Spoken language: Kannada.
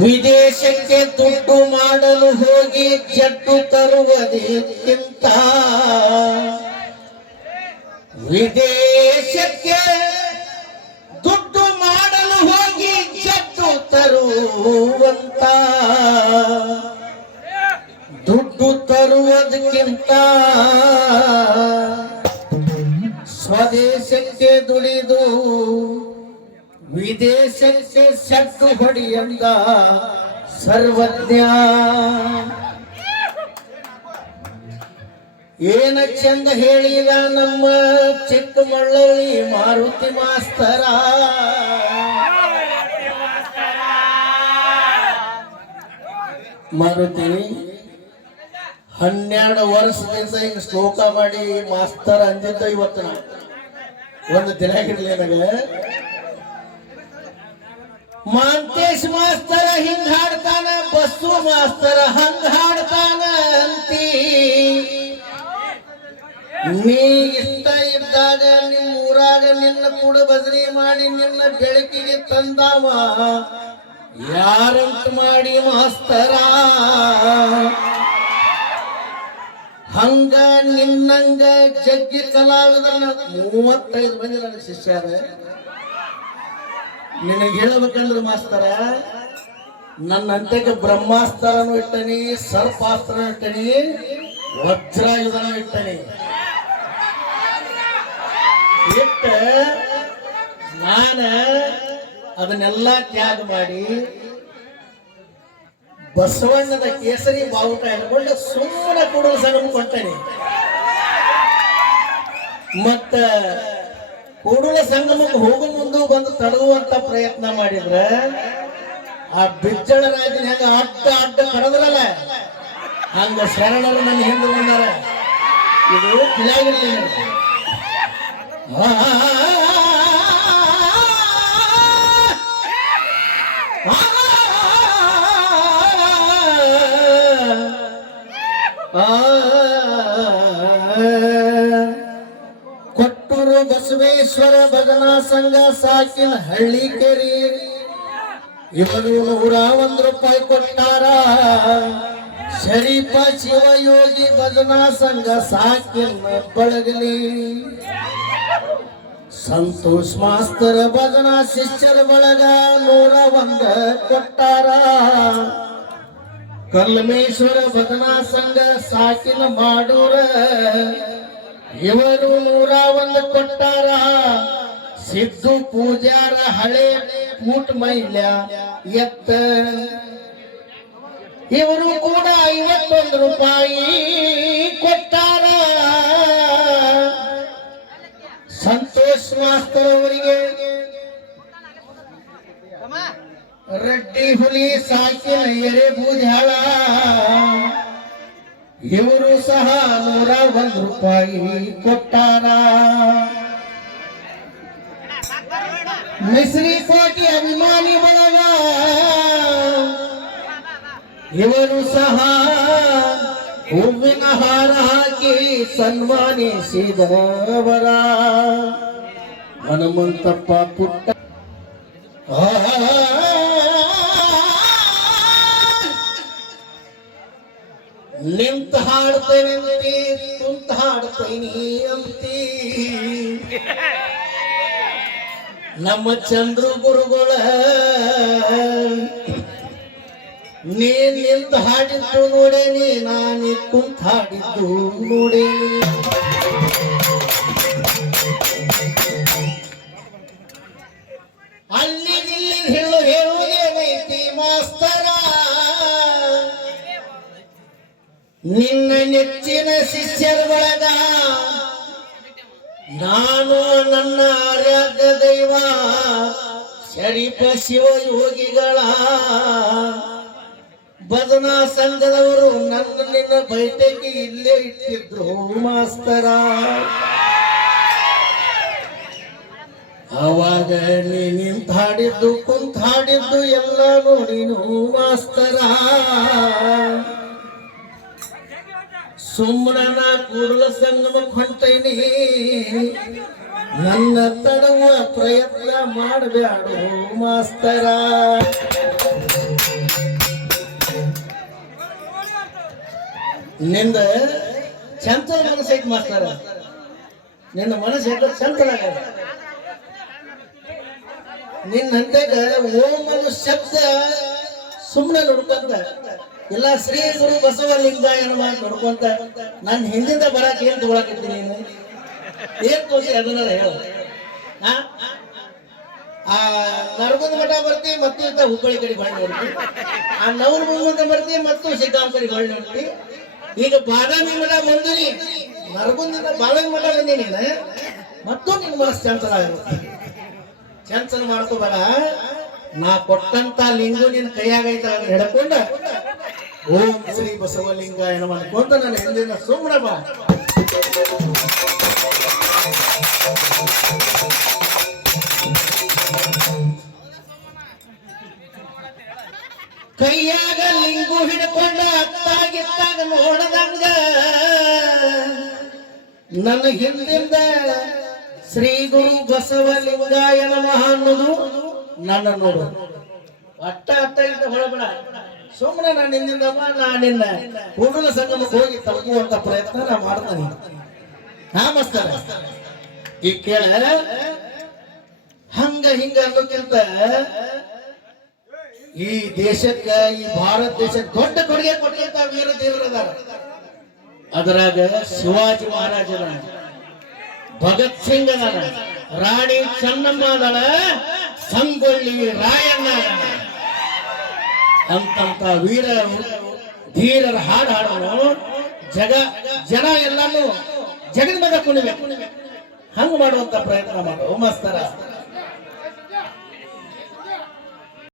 ವಿದೇಶಕ್ಕೆ ದುಡ್ಡು ಮಾಡಲು ಹೋಗಿ ಜಡ್ಡು ತರುವುದಕ್ಕಿಂತ ವಿದೇಶಕ್ಕೆ ದುಡ್ಡು ಮಾಡಲು ಹೋಗಿ ಜಡ್ಡು ತರುವಂತ? ದುಡ್ಡು ತರುವುದಕ್ಕಿಂತ ಹೊಡಿ ಹೊಡಿಯಂದ ಸರ್ವಜ್ಞ. ಏನ ಚಂದ ಹೇಳಿದ ನಮ್ಮ ಚಿಕ್ಕಮಳ್ಳಳ್ಳಿ ಮಾರುತಿ ಮಾಸ್ತರ. ಮಾರುತಿ, ಹನ್ನೆರಡು ವರ್ಷದಿಂದ ಹಿಂಗ ಶ್ಲೋಕ ಮಾಡಿ ಮಾಸ್ತರ್ ಅಂದಿದ್ದ ಇವತ್ತು ನಾ ಒಂದು ದಿನ ಹಿಡ್ಲಿ ನನಗೆ. ಮಾಂತೇಶ್ ಮಾಸ್ತರ ಹಿಂಗ್ ಹಾಡ್ತಾನ, ಬಸ್ಸು ಮಾಸ್ತರ ಹಂಗ ಹಾಡ್ತಾನ ಅಂತಿ. ನೀ ಇಷ್ಟ ಇದ್ದಾಗ ನಿಮ್ ಊರಾಗ ನಿನ್ನ ಕೂಡ ಬದ್ರಿ ಮಾಡಿ ನಿನ್ನ ಬೆಳಕಿಗೆ ತಂದಾವ. ಯಾರಂತ ಮಾಡಿ ಮಾಸ್ತರ? ಹಂಗ ನಿನ್ನಂಗ ಜಗ್ಗಿ ಕಲಾವಿದರನ್ನ ಮೂವತ್ತೈದು ಮಂದಿ ನನ್ನ ಶಿಷ್ಯರ ನಿನಗೆ ಹೇಳ್ಬೇಕಂದ್ರೆ ಮಾಸ್ತರ ನನ್ನ ಅಂತ್ಯಕ್ಕೆ ಬ್ರಹ್ಮಾಸ್ತ್ರನು ಇಟ್ಟನಿ ಸರ್ಪಾಸ್ತ್ರ ಇಟ್ಟನಿ, ವಜ್ರಾಯುಧನ ಇಟ್ಟನಿ. ಇಟ್ಟ ನಾನ ಅದನ್ನೆಲ್ಲ ತ್ಯಾಗ ಮಾಡಿ, ಬಸವಣ್ಣದ ಕೇಸರಿ ಬಾವುಟ ಇಟ್ಕೊಂಡು ಸುಮ್ಮನೆ ಕೊಡುವ ಸಗಮ್ ಕೊಟ್ಟನಿ. ಮತ್ತ ಕೂಡಲ ಸಂಗಮಕ್ಕೆ ಹೋಗು ಮುಂದೆ ಬಂದು ತಡೆಯುವಂತ ಪ್ರಯತ್ನ ಮಾಡಿದ್ರೆ ಆ ಬಿಜ್ಜಳ ರಾಜನ ಹೆಂಗ ಅಡ್ಡ ಅಡ್ಡ ಕಡದ್ರಲ್ಲ, ಹಂಗ ಶರಣರು ನನ್ನ ಹಿಂದೆ ಬಂದಾರ. ಇದು ತಿಳಿಯಾಗಿರ್ಲಿ ಬಸವೇಶ್ವರ ಭಜನಾ ಸಂಘ ಸಾಕಿನ ಹಳ್ಳಿ ಕೆರಿ. ಇವರು ನೂರ ಒಂದು ರೂಪಾಯಿ ಕೊಟ್ಟಾರ. ಶರೀಫ ಶಿವಯೋಗಿ ಭಜನಾ ಸಂಘ ಸಾಕಿನ ಬಳಗಲಿ. ಸಂತೋಷ್ ಮಾಸ್ತರ ಭಜನಾ ಶಿಷ್ಯರ ಬಳಗ ನೂರ ಒಂದ ಕೊಟ್ಟಾರ. ಕಲ್ಮೇಶ್ವರ ಭಜನಾ ಸಂಘ ಸಾಕಿನ ಮಾಡೂರ. ಇವರು ನೂರ ಒಂದು ಕೊಟ್ಟಾರ. ಸಿದ್ದು ಪೂಜಾರ ಹಳೆ ಮೂಟ್ ಮೈಲ್ಯ ಎತ್ತ. ಇವರು ಕೂಡ ಐವತ್ತೊಂದು ರೂಪಾಯಿ ಕೊಟ್ಟಾರ. ಸಂತೋಷ್ ಮಾಸ್ತರ್ ಅವರಿಗೆ ರೆಡ್ಡಿ ಹುಲಿ ಸಾಕಿನ ಎರೆ ಬೂಜಾಳ ಇವರು ಸಹ ನೂರ ಒಂದು ರೂಪಾಯಿ ಕೊಟ್ಟಾನ. ಮಿಸ್ರಿ ಕೋಟಿ ಅಭಿಮಾನಿ ಬಳಗ ಇವರು ಸಹ ಹೂವಿನ ಹಾರ ಹಾಕಿ ಸನ್ಮಾನಿಸಿದವರ. ಹನುಮಂತಪ್ಪ ಪುಟ್ಟ ಹಾಡ್ತೇನೆ ಕುಂತ ಅಂತಿ. ನಮ್ಮ ಚಂದ್ರ ಗುರುಗಳ ನೀ ನಿಂತ ಹಾಡಿದ್ದು ನೋಡೇನಿ ನಾನು ಕುಂತ ಹಾಡಿದ್ದು ನೋಡೇನಿ. ನೆಚ್ಚಿನ ಶಿಷ್ಯರ ಬಳಗ ನಾನು ನನ್ನ ಆರಾಧ್ಯ ದೈವ, ಶರೀಫ ಶಿವಯೋಗಿಗಳ. ಬದನಾ ಸಂಘದವರು ನನ್ನ ನಿನ್ನ ಬೈಠಕಿ ಇಲ್ಲೇ ಇಟ್ಟಿದ್ರು ಮಾಸ್ತರ. ಅವಾಗ ನೀ ನಿಂತಾಡಿದ್ದು ಕುಂತಾಡಿದ್ದು ಎಲ್ಲಾನು ನೀನು ಮಾಸ್ತರ. ಸುಮ್ಮನ ಕೂಡಲ ಸಂಗಮ ಹೊಂಟೈನಿ ನನ್ನ ತಡವ ಪ್ರಯತ್ನ ಮಾಡಬೇಡ ಮಾಸ್ತರ. ನಿಂದ ಚಂಚಲ ಮನಸ್ಸು ಐತಿ ಮಾಸ್ತರ. ನಿನ್ನ ಮನಸ್ಸು ಎಲ್ಲ ಚಂಚಲ ನಿನ್ನ ಓಂ ಅನ್ನೋ ಶಬ್ದ ಸುಮ್ಮನೆ ನೋಡ್ಕೊಂತ. ಇಲ್ಲ ಶ್ರೀ ಗುರು ಬಸವಲಿಂಗಾಯ ಮಾತು ನೋಡ್ಕೊಂತ ನನ್ನ ಹಿಂದಿಂದ ಬರಕ್ ಏನ್ ತಗೊಳಕಿದ್ದೀನಿ ನೀನು? ಏನ್ ತೋರಿಸಿ ಅದನ್ನ ಹೇಳ. ಆ? ನರಗುಂದ ಮಠ ಬರ್ತಿ, ಮತ್ತು ಇಂತ ಹುಬ್ಬಳ್ಳಿ ಕಡೆ ಬಾಳ್ ನೋಡ್ತಿ. ಆ ನವರ ಮುಂದೆ ಬರ್ತಿ, ಮತ್ತು ಸಿದ್ಧಾಂತರಿ ಕಡೆ ಬಾಳ್ ನೋಡ್ತಿ. ಈಗ ಬಾದಾಮಿ ಮಠ ಬಂದಿನಿ ನರಗುಂದಿಂದ ಬಾದಾಮಿ ಮಠ ಬಂದೀನಿ ಮತ್ತು ನಿನ್ ಮನಸ್ಸು ಚಂಚಲ ಆಗಿರುತ್ತೆ ಚಂಚಲ ಮಾಡ್ಕೋಬೇಡ. ನಾ ಕೊಟ್ಟಂತ ಲಿಂಗು ನಿನ್ ಕೈಯಾಗೈತ ಅಂತ ಹಿಡ್ಕೊಂಡ ಓಂ ಶ್ರೀ ಬಸವಲಿಂಗಾಯ ನಮಃ. ಅನ್ಕೊಂತ ನನ್ನ ಹಿಂದಿನ ಸುಮ್ಮನೆ ಬಾ. ಕೈಯಾಗ ಲಿಂಗು ಹಿಡ್ಕೊಂಡ ಅತ್ತಾಗಿತ್ತಾಗ ನೋಡದಂಗ. ನನ್ನ ಹಿಂದಿಂದ ಶ್ರೀ ಗುರು ಬಸವಲಿಂಗಾಯ ನಮಃ ಅನ್ನೋದು ನನ್ನ ನೋಡು. ಅಟ್ಟ ಅತ್ತ ಇದ್ದ ಹೊಳಬೇಡ ಸುಮ್ಮನೆ ನಾನು ನಿನ್ನಿಂದ ನಾನು ನಿನ್ನ. ಕೂಡಲ ಸಂಗಮಕ್ಕೆ ಹೋಗಿ ತಲುಪುವಂತ ಪ್ರಯತ್ನ ನಾ ಮಾಡ್ತಾನೆ ಹಾ ಮಸ್ತಾರ ಈ ಕೇಳ. ಹಂಗ ಹಿಂಗ ಅನ್ನೋಕ್ಕಿಂತ ಈ ದೇಶಕ್ಕ, ಈ ಭಾರತ ದೇಶಕ್ಕೆ ದೊಡ್ಡ ಕೊಡುಗೆ ಕೊಟ್ಟಂತ ವೀರ ದೇವರದಾರ ಅದರಾಗ ಶಿವಾಜಿ ಮಹಾರಾಜರ ಭಗತ್ ಸಿಂಗ್ ರಾಣಿ ಚೆನ್ನಮ್ಮ ಸಂಗೊಳ್ಳಿ ರಾಯಣ್ಣ. ಅಂತಂತ ವೀರ ಧೀರರ ಹಾಡು ಹಾಡೋನು ಜಗ, ಜನ ಎಲ್ಲಾನು ಜಗದ ಮಗ ಕುಣಿಬೇಕು. ಹಂಗ ಮಾಡುವಂತ ಪ್ರಯತ್ನ ಮಾಡು ಮಸ್ತರ.